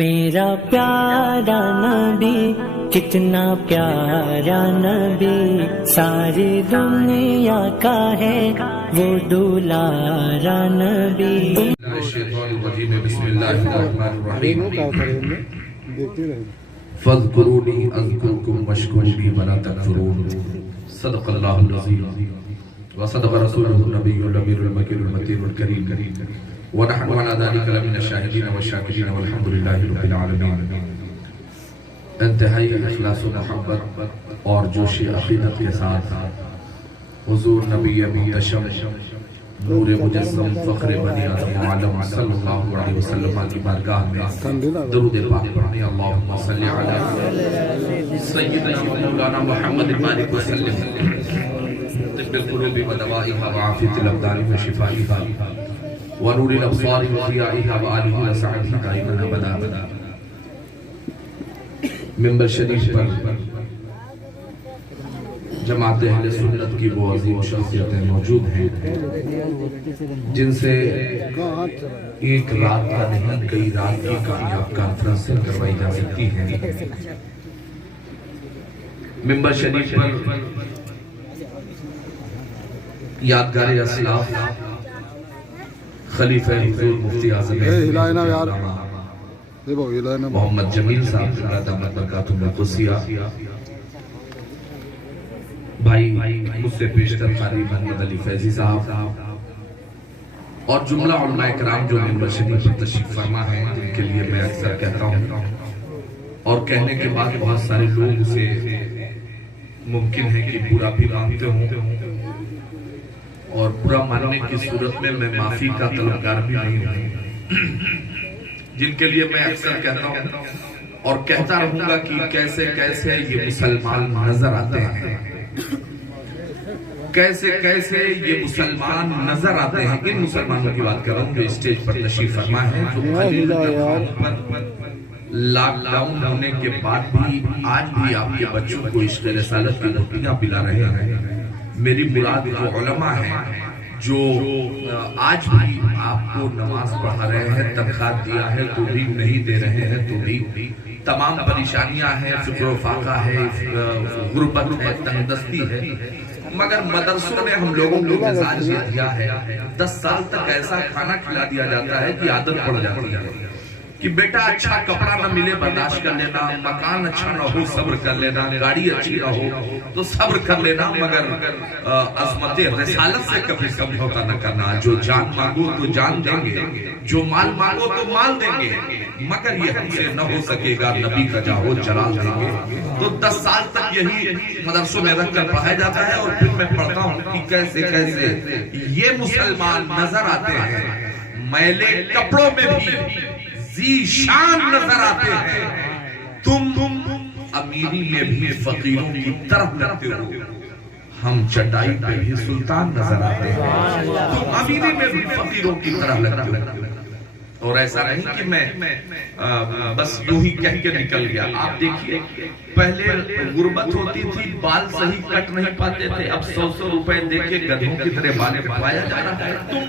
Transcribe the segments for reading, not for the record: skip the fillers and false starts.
میرا پیارا نبی کتنا پیارا نبی، ساری دنیا کا ہے وہ دولارا نبی۔ بسم اللہ الرحمن الرحیم۔ فاذکرونی اذکرکم واشکرونی ولا تکفرون۔ صدق اللہ العظیم وصدق رسولہ النبی الامین المکین المتین الکریم، ونحن علی ذلک لمن الشاہدین والشاکرین والحمد للہ رب العالمین۔ انتہائی اخلاص و محبت اور جوش عقیدت کے ساتھ حضور نبی محتشم نور مجسم فخر بنی آدم عالم صلی اللہ علیہ وسلم کی بارگاہ میں درود پاک پڑھنے۔ اللہم صلی علی سیدنا مولانا محمد بارک وسلم طب القلوب ودوائها وعافیت الابدان وشفائها ونور الابصار وضیائها وآلہ وصحبہ دائما ابدا۔ ممبر شریف پر جماعت اہل سنت کی وہ عظیم شخصیتیں موجود ہیں جن سے ایک رات کا نہیں کئی رات کی کامیاب کانفرنسیں کروائی جا سکتی ہیں۔ ممبر شریف پر یادگار اسلاف خلیفہ حضور مفتی اعظم محمد جمیل صاحب دامت برکاتہم القدسیہ، بھائی مجھ سے پیشتر قاری محمد علی فیضی صاحب اور جملہ علماء اکرام جو ممبر شریف پر تشریف فرما ہیں، جن کے لیے میں اکثر کہتا ہوں اور کہنے کے بعد بہت سارے لوگ اسے ممکن ہے کہ برا بھی مانتے ہوں، اور برا ماننے کی صورت میں معافی کا طلبگار بھی نہیں ہوں، جن کے لیے میں اکثر کہتا ہوں اور کہتا رہوں گا کہ کیسے کیسے یہ مسلمان نظر آتے ہیں، کیسے کیسے یہ مسلمان نظر آتے ہیں۔ ان مسلمانوں کی بات کر رہا ہوں جو اسٹیج پر تشریف فرما ہے، جو خلیل پر لاک ڈاؤن ہونے کے بعد بھی آج بھی آپ کے بچوں کو عشق رسالت کی روٹیاں پلا رہے ہیں۔ میری مراد جو علماء ہیں جو آج بھی آپ کو نماز پڑھا رہے ہیں، تنخواہ دیا ہے تو بھی نہیں دے رہے ہیں تو بھی تمام پریشانیاں ہیں، فقر و فاقہ ہے، غربت ہے، تنگ دستی ہے، مگر مدرسوں نے ہم لوگوں کو مزاج یہ دیا ہے 10 سال تک ایسا کھانا کھلا دیا جاتا ہے کہ عادت پڑ جاتی ہے کہ بیٹا اچھا کپڑا نہ ملے برداشت کر لینا، مکان اچھا نہ ہو صبر کر لینا، گاڑی اچھی نہ ہو تو صبر کر لینا، مگر عظمت رسالت سے کبھی سمجھوتا نہ کرنا۔ جو جان مانگو تو جان دیں گے، جو مال مانگو تو مال دیں گے، مگر یہ ہم سے نہ ہو سکے گا، نبی کا جاہو جلال دیں گے۔ تو 10 سال تک یہی مدرسوں میں رکھ کر پڑھایا جاتا ہے، اور پھر میں پڑھتا ہوں کہ کیسے کیسے یہ مسلمان نظر آتے ہیں، میلے کپڑوں میں بھی ذی شان نظر آتے ہیں، تم امیری میں بھی فقیروں کی طرف لگتے ہو، ہم چٹائی پہ بھی سلطان نظر آتے ہیں، تم امیری میں بھی فقیروں کی طرف لگتے ہو۔ اور ایسا نہیں کہ میں بس یوں ہی کہہ کے نکل گیا۔ آپ دیکھیے پہلے غربت ہوتی تھی، بال صحیح کٹ نہیں پاتے تھے، اب 100 روپے دے کے گدھوں کی طرح بالیں کٹوایا جا رہا ہے، تم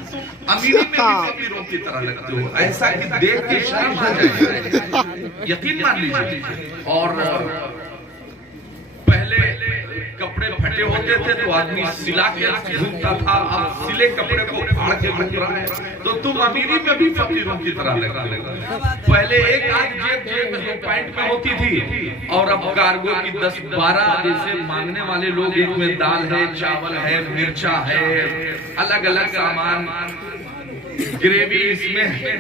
امیری میں بھی فقیروں کی طرح لگتے ہو، ایسا کہ دیکھ کے شرم آ جائے، یقین مان لیجیے۔ اور پہلے کپڑے پھٹے ہوتے تھے تو آدمی سلا کے گھومتا تھا، اب سلے کپڑے کو پھاڑ کے گھوم رہا ہے، تو تم امیری میں بھی فقیروں کی طرح لگتے ہو۔ پہلے ایک آدھ جیب میں پینٹ میں ہوتی تھی، اور اب کارگو کی 10-12 جیسے مانگنے والے لوگ، ایک میں دال ہے، چاول ہے، مرچا ہے، الگ الگ سامان، گریوی اس میں ہے،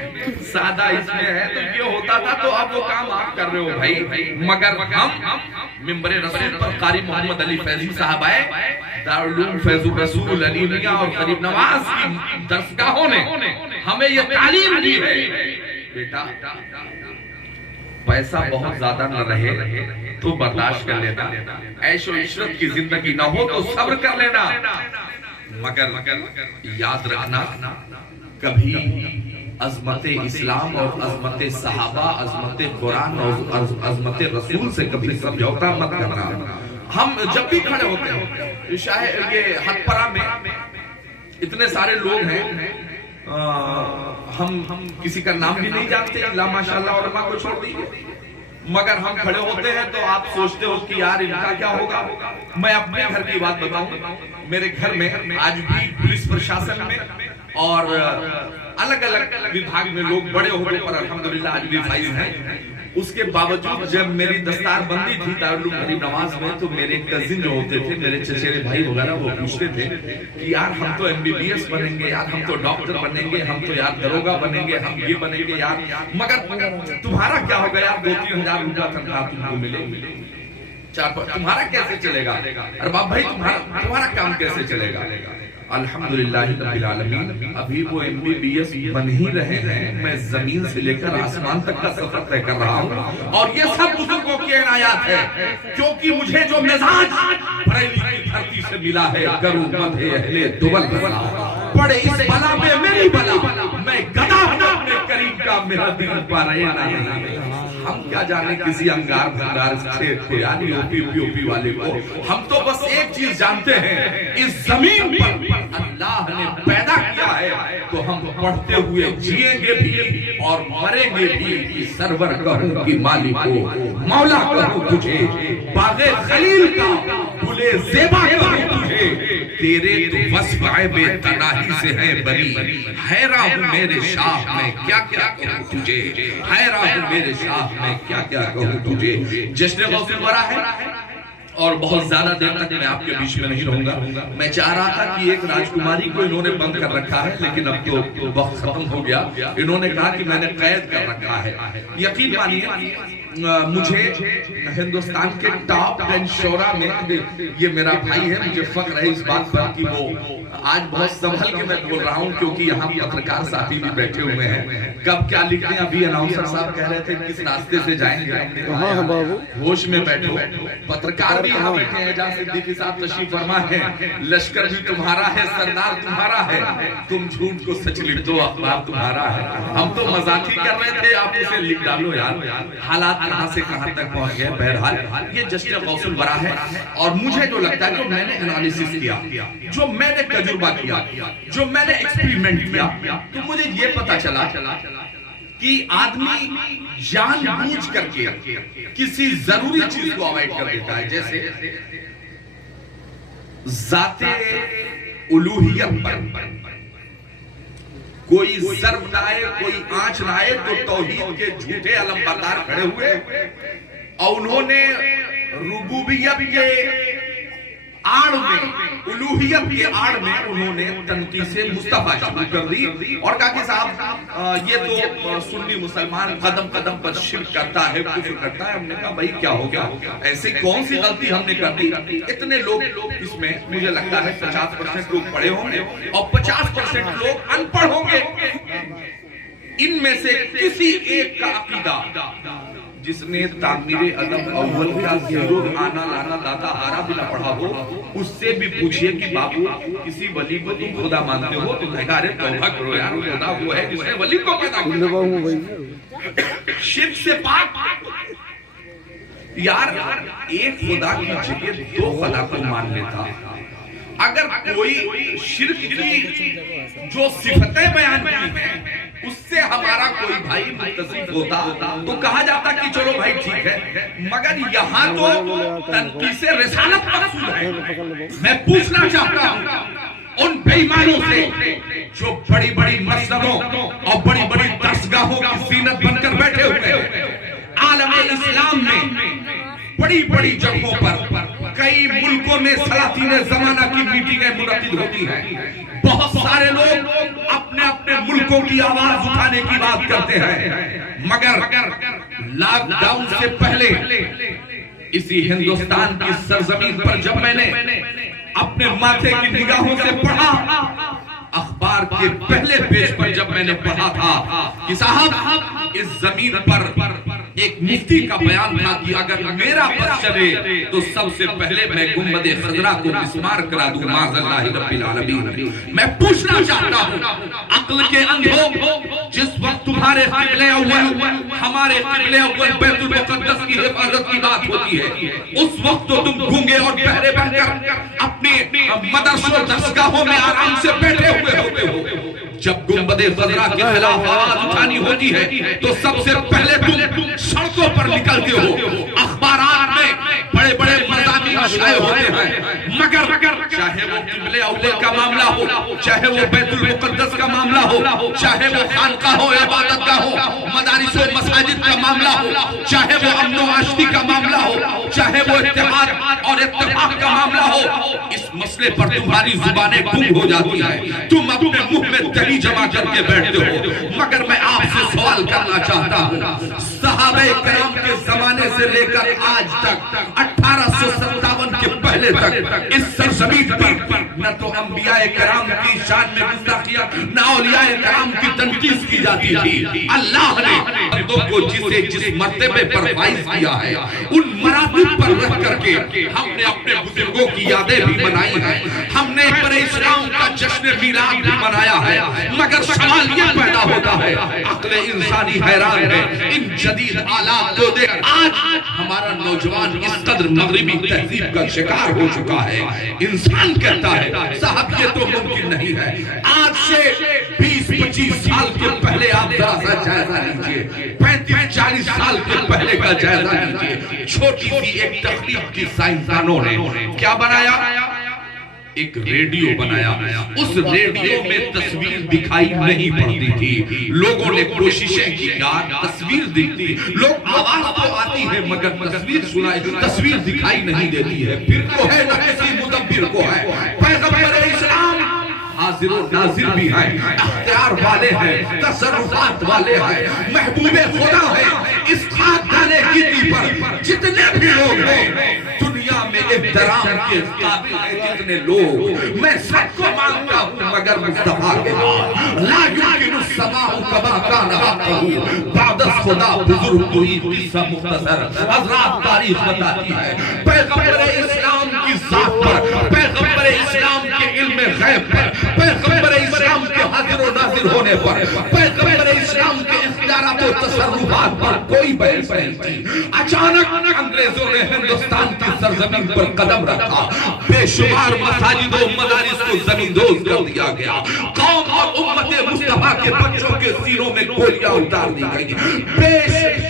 سادہ اس میں ہے، تو یہ ہوتا تھا۔ تو اب وہ کام آپ کر رہے ہو بھائی، مگر ہم ممبر رسول پر قاری محمد علی فیضی صاحب آئے، دارالعلوم فیض الرسول علیمیہ اور غریب نواز کی درسگاہوں نے ہمیں یہ تعلیم دی ہے، بیٹا پیسہ بہت زیادہ نہ رہے تو برداشت کر لینا، عیش و عشرت کی زندگی نہ ہو تو صبر کر لینا، مگر یاد رکھنا کبھی عظمت اسلام اور عظمت صحابہ، عظمت قرآن اور عظمت رسول سے کبھی سمجھوتا مت کرنا۔ ہم جب بھی کھڑے ہوتے ہیں، شاید یہ ہتھ پرا میں اتنے سارے لوگ ہیں، ہم کسی کا نام بھی نہیں جانتے الا ماشاءاللہ علماء کو چھوڑ دیجیے، مگر ہم کھڑے ہوتے ہیں تو آپ سوچتے ہو کہ یار ان کا کیا ہوگا۔ میں اپنے گھر کی بات بتاؤں، میرے گھر میں آج بھی پولیس پرشاسن میں اور الگ الگ وبھاگ میں لوگ بڑے عہدوں پر الحمدللہ آج بھی فائز ہیں۔ اس کے باوجود جب میری دستار بندی تھی دارالعلوم غریب نواز میں تو میرے کزن جو ہوتے تھے، میرے چچیرے بھائی وغیرہ، وہ پوچھتے تھے کہ یار ہم تو MBBS بنیں گے، یار ہم تو ڈاکٹر بنیں گے، ہم تو یار داروغہ بنیں گے، ہم یہ بنیں گے یار، مگر تمہارا کیا ہوگا یار، 2-3 ہزار روپیہ تنخواہ تم کو ملے، تمہارا کیسے چلے گا ارباب بھائی، تمہارا کام کیسے چلے گا؟ الحمدللہ رب العالمین ابھی وہ MBBS بن ہی رہے ہیں، میں زمین سے لے کر آسمان تک کا سفر طے کر رہا ہوں، اور یہ سب بزرگوں کی عنایات ہے، کیونکہ مجھے جو مزاج بریلی کی دھرتی سے ملا ہے، کروں مدح اہل دول بلا، پڑے اس بلا میں میری بلا، میں گدا ہوں اپنے کریم کا، میرا دل پارینہ نہیں۔ ہم کیا جانے کسی انگار بھنگار سے یعنی اوپی والے کو، ہم تو بس ایک چیز جانتے ہیں، اس زمین پر اللہ نے پیدا کیا ہے تو ہم پڑھتے ہوئے جیئیں گے بھی اور مریں گے بھی، کہ سرور کہوں کہ مالک کو، مولا کہوں تجھے، باغ خلیل کا گلے زیبا کہوں تجھے، تیرے تو وصف عیب تناہی سے ہے بری، حیران ہوں میرے شاہ میں کیا کیا کہوں تجھے، حیران ہوں میرے شاہ میں کیا کیا کہوں تجھے۔ جشن غوث الورا ہے اور بہت زیادہ دیر تک میں آپ کے بیچ میں نہیں رہوں گا۔ میں چاہ رہا تھا کہ ایک راجکماری کو انہوں نے بند کر رکھا ہے، لیکن اب تو وقت ختم ہو گیا، انہوں نے کہا کہ میں نے قید کر رکھا ہے۔ یقین مانیے مجھے ہندوستان کے ٹاپ 10 شعراء میں یہ میرا بھائی ہے، مجھے فخر ہے اس بات پر کہ وہ آج بہت سنبھل کے میں بول رہا ہوں، کیونکہ یہاں پترکار ساتھی بھی بیٹھے ہوئے ہیں، کب کیا لکھیں ابھی اناؤنسر صاحب کہہ رہے تھے کس راستے سے جائیں گے، ہوش میں بیٹھو، پترکار بھی یہاں بیٹھے ہیں، جہاں صدیقی صاحب تشریف فرما ہے، لشکر بھی تمہارا ہے، سردار تمہارا ہے، تم جھوٹ کو سچ لکھ دو، اخبار تمہارا ہے۔ ہم تو مذاق ہی کر رہے تھے، آپ اسے لکھ ڈالو یار، حالات کہاں سے کہاں تک پہنچ گئے۔ بہرحال یہ جشن غوث الورا ہے، اور مجھے جو لگتا ہے جو میں نے انالیسس کیا، جو میں نے تجربہ کیا، جو میں نے ایکسپیریمنٹ کیا، تو مجھے یہ پتا چلا کہ آدمی جان بوجھ کر کے کسی ضروری چیز کو اوائڈ کر دیتا ہے، جیسے ذات الوہیت پر کوئی ضرب لائے، کوئی آنچ لائے، تو توحید کے جھوٹے علم بردار کھڑے ہوئے اور انہوں نے ربوبیت کے آڑ میں، الوہیت کے آڑ میں انہوں نے تنقیص مصطفیٰ شروع کر دی اور کہا کہ صاحب یہ تو سنی مسلمان قدم قدم پر شرک کرتا ہے، کفر کرتا ہے۔ ہم نے کہا بھائی کیا ہو گیا، ایسے کون سی غلطی ہم نے کر دی؟ اتنے لوگ اس میں مجھے لگتا ہے 50% لوگ پڑھے ہوں گے اور 50% لوگ ان پڑھ ہوں گے۔ ان میں سے کسی ایک کا عقیدہ جس نے تعمیر ادب اول کا زیرو آنا لانا دادا آرا بھی نہ پڑھا ہو، اس سے بھی پوچھئے کہ بابو کسی ولی کو تم خدا مانتے ہو؟ تو کہا رہے توبہ کرو یار، خدا وہ ہے جس نے ولی کو پیدا کیا، شرک سے پاک۔ یار ایک خدا کی جگہ 2 خدا کو مان لیتا، اگر کوئی شرک کی جو صفتیں بیان کی ہیں اس سے ہمارا کوئی بھائی متصف ہوتا تو کہا جاتا کہ چلو بھائی ٹھیک ہے، مگر یہاں تو تنقیص رسالت مقصود ہے۔ میں پوچھنا چاہتا ہوں ان بے ایمانوں سے جو بڑی بڑی مسجدوں اور بڑی بڑی درسگاہوں کی زینت بن کر بیٹھے ہوئے ہیں، عالم اسلام میں بڑی بڑی جگہوں پر کئی ملکوں میں سلاطین زمانہ کی میٹنگیں منعقد ہوتی ہیں، بہت سارے لوگ اپنے اپنے ملکوں کی آواز اٹھانے کی بات کرتے ہیں، مگر لاک ڈاؤن سے پہلے اسی ہندوستان کی سرزمین پر جب میں نے اپنے ماتھے کی نگاہوں سے پڑھا، اخبار کے پہلے پیج پر جب میں نے پڑھا تھا کہ صاحب اس زمین پر ایک مفتی کا بیان تھا کہ اگر میرا بس چلے تو سب سے پہلے میں گنبد خضرا کو مسمار کرا دوں، معاذ اللہ رب العالمین۔ میں پوچھنا چاہتا ہوں عقل کے اندھوں، جس وقت تمہارے قبلہ اول ہمارے قبلہ اول بیت المقدس کی حفاظت کی بات ہوتی ہے، اس وقت تو تم گونگے اور بہرے بن کر اپنے مدرسوں درسگاہوں میں آرام سے بیٹھے ہوئے ہوتے ہو، جب گنبد خضرا کے خلاف آواز اٹھانی ہوتی ہے تو سب سے پہلے تم سڑکوں پر نکلتے ہو، اخبارات میں بڑے بڑے مضامین شائع ہوتے ہیں، مگر چاہے وہ قبلہ اول کا معاملہ ہو، چاہے وہ بیت المقدس کا معاملہ ہو، چاہے وہ خانقاہ ہو، عبادت گاہ ہو، مدارس و مساجد کا معاملہ ہو، چاہے وہ امن و آشتی کا معاملہ ہو، چاہے وہ اتحاد اور اتفاق کا معاملہ ہو، اس مسئلے پر تمہاری زبانیں گم ہو جاتی ہیں، تم اپنے منہ میں دہی جمع کر کے بیٹھتے ہو۔ مگر میں آپ سے سوال کرنا چاہتا ہوں، صحابہ کرام کے زمانے سے لے کر آج تک 1857 کے پہلے تک اس سرزمین پر نہ تو انبیاء کرام کی شان میں گستاخیاں، نہ اولیاء کرام کی تنقید کی جاتی تھی۔ اللہ نے بندوں کو جسے جس مرتبے پر فائز کیا ہے ان مراتب پر رہ کر کے ہم نے اپنے بزرگوں کی یادیں بھی منائی ہیں، ہم نے بر اسلام کا جشن میلاد بھی منایا ہے، مگر سوال یہ پیدا ہوتا ہے، عقل انسانی حیران ہے ان جدید آلات کو دیکھ آج ہمارا نوجوان اس قدر مغربی تہذیب کا شکار ہو چکا ہے۔ انسان کہتا ہے صاحب یہ تو ممکن نہیں ہے۔ آج سے 20-25 سال کے پہلے آپ ذرا سا جائزہ لیجئے، 35-40 سال کے پہلے کا جائزہ لیجئے، چھوٹی سی ایک تخلیق کی سائنسدانوں نے کیا بنایا؟ ایک ریڈیو بنایا۔ اس ریڈیو میں تصویر دکھائی نہیں پڑتی تھی، لوگوں نے کوششیں کی یار تصویر دکھتی، لوگ آواز تو آتی ہے مگر تصویر دکھائی نہیں دیتی ہے، پھر تو ہے نہ کسی مدبر کو ہے۔ پیغمبر اسلام حاضر و ناظر بھی ہیں، اختیار والے ہیں، تصرفات والے ہیں، محبوب خدا ہے۔ اس خاکدان گیتی پر جتنے بھی لوگ ہیں دنیا میں احترام کے قابل ہیں جتنے لوگ، میں سب کو مانتا ہوں مگر مصطفیٰ کے نام لا یمکن السماء کما کان حقہ۔ بعد از خدا بزرگ کوئی قصہ مختصر حضرات تاریخ بتاتی ہے، پیغمبر اسلام کی ذات پر، پیغمبر اسلام کے علم غیب پر، پیغمبر اسلام کے حاضر و ناظر ہونے پر، پیغمبر اسلام کے اختیارات و تصرفات پر کوئی بحث نہیں تھی۔ اچانک انگریزوں نے ہندوستان کی سرزمین پر قدم رکھا، بے شمار مساجد و مدارس کو زمین دوز کر دیا گیا، قوم اور امت مصطفیٰ کے بچوں کے سینوں میں گولیاں اتار دی گئی،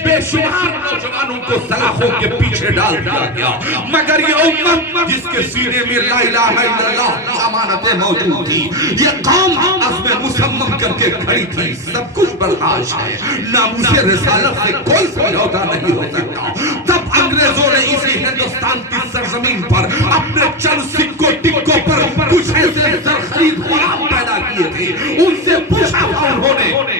بے شمار نوجوانوں کو سلاخوں کے پیچھے ڈال دیا گیا، مگر یہ امت جس کے سینے میں لا الہ الا اللہ کی امانتیں موجود تھی، یہ قوم عزم مصمم کر کے کھڑی تھی۔ سب کچھ برداشت ہے، ناموس رسالت سے کوئی سمجھوتا نہیں ہو سکتا۔ تب انگریزوں نے اسی ہندوستان کی سرزمین پر اپنے چند سکوں ٹکوں پر کچھ ایسے زرخرید غلام پیدا کیے تھے، ان سے پوچھا تھا انہوں نے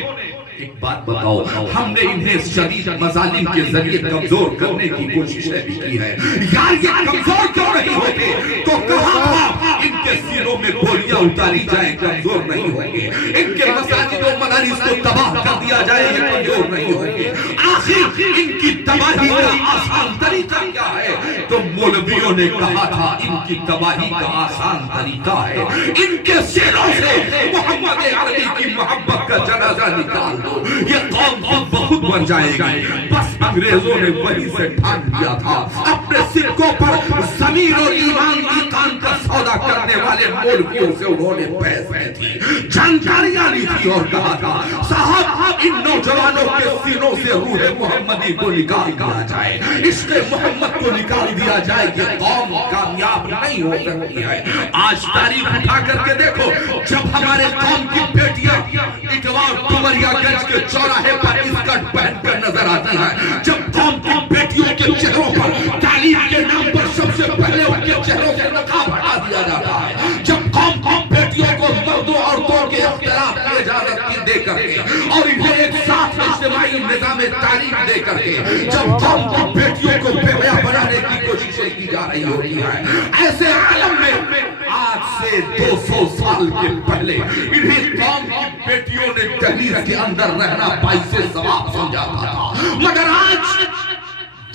ایک بات بتاؤ، ہم نے انہیں شدید مظالم کے ذریعے کمزور کرنے کی کوششیں بھی کی ہے، یار یہ کمزور کیوں نہیں ہوتے؟ تو کہا تھا ان کے سینوں میں گولیاں اتاری جائیں کمزور نہیں ہوں گے، ان کے مساجد و مدارس کو تباہ کر دیا جائے یہ کمزور نہیں ہوں گے۔ آخر ان کی تباہی کا آسان طریقہ کیا ہے؟ تو مولویوں نے کہا تھا ان کی تباہی کا آسان طریقہ ہے ان کے سینوں سے محمد عربی کی محبت کا جنازہ نکال دو، یہ قوم خود بخود بن جائے گی۔ بس انگریزوں نے وہی سے ٹھان دیا تھا، اپنے سکوں پر زمین اور ایمان کی کان کا سودا کرنے والے مولویوں سے انہوں نے پیسے تھی، جانکاریاں لی تھی اور کہا تھا صاحب ان نوجوانوں کے سینوں سے روح محمدی کو نکال دیا جائے، عشق محمد کو نکال دیا جائے، یہ قوم کامیاب نہیں ہو سکتی ہے۔ آج تاریخ اٹھا کر کے دیکھو، جب ہمارے قوم کی بیٹیاں اٹوار ڈومریا گنج کے چوراہے پر اسکرٹ پہن کر نظر آتی ہیں، جب قوم کی بیٹیوں کے چہروں پر تعلیم کے نام پر سب سے پہلے ان کے چہروں سے نقاب ہٹا دیا جاتا ہے، جب قوم کی بیٹیوں کو مردوں عورتوں کے اختلاف کی اجازت دے کر کے اور انہیں ایک ساتھ اجتماعی نظام تعلیم دے کر کے جب قوم کی بیٹیوں کو بے حیا بنانے کی کوششیں کی جا رہی ہوتی ہیں، ایسے عالم میں آج سے 200 سال کے پہلے انہیں قوم کی بیٹیوں نے دہلیز کے اندر رہنا باعث ثواب سمجھا تھا، مگر آج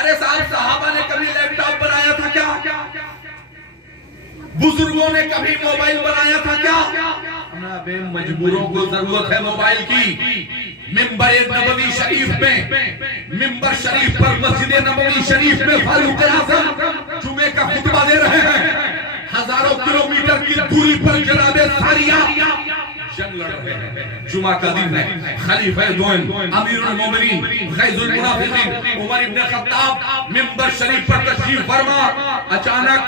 ارے صاحب صحابہ نے کبھی لیپ ٹاپ بنایا تھا کیا؟ بزرگوں نے کبھی موبائل بنایا تھا کیا؟ بے مجبوروں کو ضرورت ہے موبائل کی۔ ممبر نبوی شریف میں، ممبر شریف پر مسجد نبوی شریف میں فاروق اعظم جمعے کا خطبہ دے رہے ہیں، ہزاروں کلومیٹر کی دوری پر جناب ساریہ جنگ لڑ رہے ہیں، جمعہ کا دن ہے، خلیفہ دوئم امیر المومنین غیظ المنافقین عمر ابن خطاب ممبر شریف پر تشریف فرما، اچانک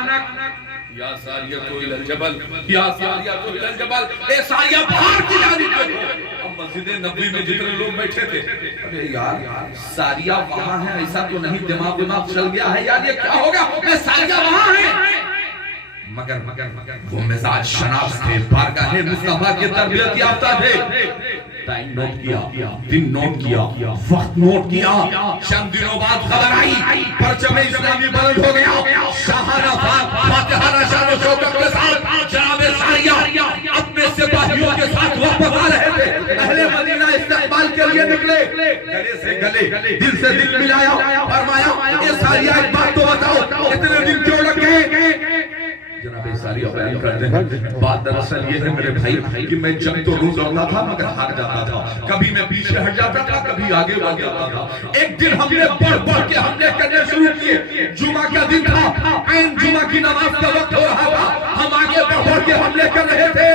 یا ساریہ تو الى الجبل، یا ساریہ تو الى الجبل، اے ساریہ پہاڑ کی جانب دیکھو۔ اب مسجد نبوی میں جتنے لوگ بیٹھے تھے، ارے یار ساریہ وہاں ہے، ایسا تو نہیں دماغ چل گیا ہے یار، یہ کیا ہوگا؟ اے ساریہ وہاں ہے، مگر وہ مزاج شناس تھے، بارگاہ مصطفیٰ کے تربیت یافتہ تھے۔ ٹائم نوٹ کیا، دن نوٹ کیا، وقت نوٹ کیا، چند دنوں بعد خبر آئی، پرچم اسلامی بلند ہو گیا، شاہانہ فاتحانہ شان و شوکت کے ساتھ جناب ساریہ اپنے سپاہیوں کے ساتھ واپس آ رہے تھے۔ اہل مدینہ استقبال کے لیے نکلے، گلے سے گلے، دل سے دل ملایا، فرمایا اے ساریہ ایک بات تو بتاؤ، اتنے دن کیوں لگے؟ جناب ساریہ بیان کرتے ہیں، بات دراصل یہ ہے میرے بھائی کہ میں جنگ تو روز لڑتا تھا مگر ہار جاتا تھا، کبھی میں پیچھے ہٹ جاتا تھا، کبھی آگے بڑھ جاتا تھا۔ ایک دن ہم نے بڑھ کے حملے کرنے شروع کیے، جمعہ کا دن تھا، عین جمعہ کی نماز کا وقت ہو رہا تھا، ہم آگے بڑھ کے حملے کر رہے تھے۔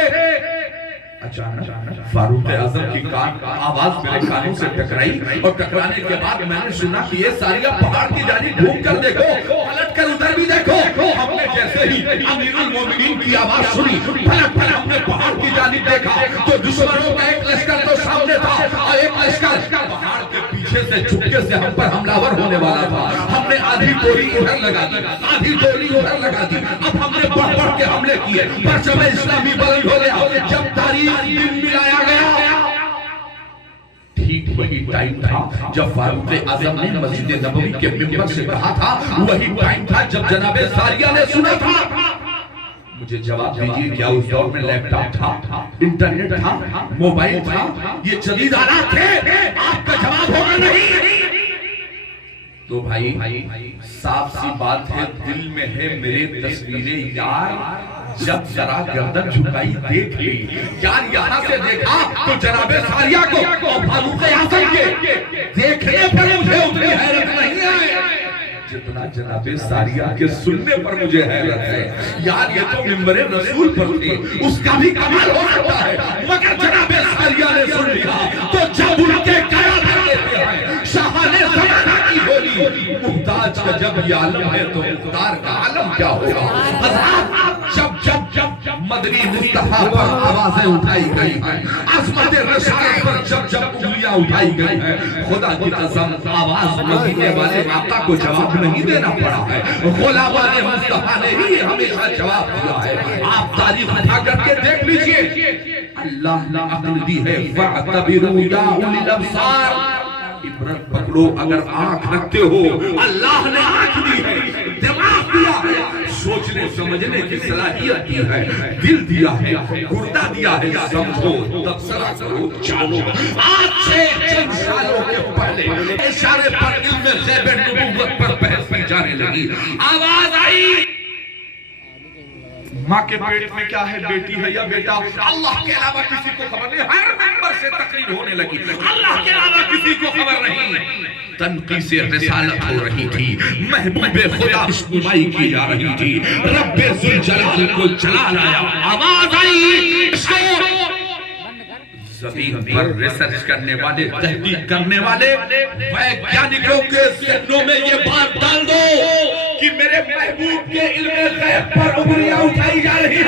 اچانک فاروق اعظم کی آواز میرے کانوں سے ٹکرائی، اور ٹکرانے کے بعد میں نے سنا کہ یہ ساریہ پہاڑ کی جانب گھوم کر دیکھو، پلٹ کر ادھر بھی دیکھو۔ ہم نے جیسے ہی امیر المومنین کی آواز سنی، پلٹ ہم نے پہاڑ کی جانب دیکھا تو دشمنوں کا ایک لشکر تو سامنے تھا اور ایک لشکر پہاڑ کے پیچھے سے چھپکے سے ہم پر حملہ ہونے والا تھا۔ ہم نے آدھی ٹولی ادھر لگا دی، آدھی ٹولی ادھر لگا دی، اب ہم نے بڑھ کے حملے کیے، پرچم اسلامی بلند ہو گیا۔ جب تاریخ دن ملایا گیا، ٹھیک وہی ٹائم تھا جب فاروق اعظم نے مسجد نبوی کے ممبر سے کہا تھا، وہی ٹائم تھا جب جناب ساریہ نے سنا تھا۔ مجھے جواب دیجیے، کیا اس دور میں لیپ ٹاپ تھا، انٹرنیٹ تھا، موبائل تھا، یہ جدید آلات تھے؟ آپ کا جواب ہوگا نہیں۔ تو بھائی صاف سی بات ہے، دل میں ہے میرے تصویریں یار، جب ذرا گردن جھکائی دیکھ لی یار، یہاں سے دیکھا تو جناب ساریہ کو اور فاروق اعظم کے دیکھنے پر مجھے اتنی حیرت نہیں ہے جتنا جناب ساریہ کے سننے پر مجھے حیرت ہے۔ یار یہ تو ممبر رسول پر تھے، اس کا بھی کمال ہو سکتا ہے، مگر جناب ساریہ نے سن لیا تو جب ان کے قیال کرتے ہیں شاہانِ زمانہ کی بولی، محتاج کا جب یہ عالم ہے تو مختار کا عالم کیا ہوگا؟ جب مدنی مصطفیٰ پر آوازیں اٹھائی گئی ہیں، عظمت رسالت پر جب انگلیاں اٹھائی گئی ہیں، خدا کی قسم آواز مدینے والے آقا کو جواب نہیں دینا پڑا ہے، غلامان مصطفیٰ نے ہی ہمیشہ جواب دیا ہے۔ آپ تاریخ اٹھا کر کے دیکھ لیجئے، اللہ نے عقل دی ہے، فَاعْتَبِرُوا يَا أُولِي الْأَبْصَارِ، عبرت پکڑو اگر آنکھ رکھتے ہو، اللہ نے آنکھ دی ہے، دماغ دیا ہے، سوچنے سمجھنے کی صلاحیت دی ہے، دل دیا ہے، گردہ دیا ہے، سمجھو تبصرہ کرو جانو۔ آج سے چند سالوں کے پہلے اشارے پر علم غیب نبوت پر بحث کی جانے لگی، آواز آئی ماں کے پیٹ میں کیا ہے، بیٹی ہے یا بیٹا، اللہ کے علاوہ کسی کو خبر نہیں، ہر ممبر سے تقریر ہونے لگی، اللہ کے علاوہ کسی کو خبر نہیں۔ تنقیص رسالت ہو رہی تھی، محبوب خدا اجتماعی کی جا رہی تھی، رب ذوالجلال کو جلال آیا، آواز آئی زمین پر ریسرچ کرنے والے، تحقیق کرنے والے ویگیانکوں کے ذہنوں میں یہ بات ڈال دو کہ میرے محبوب کے علم غیب پر انگلیاں اٹھائی جا رہی ہیں۔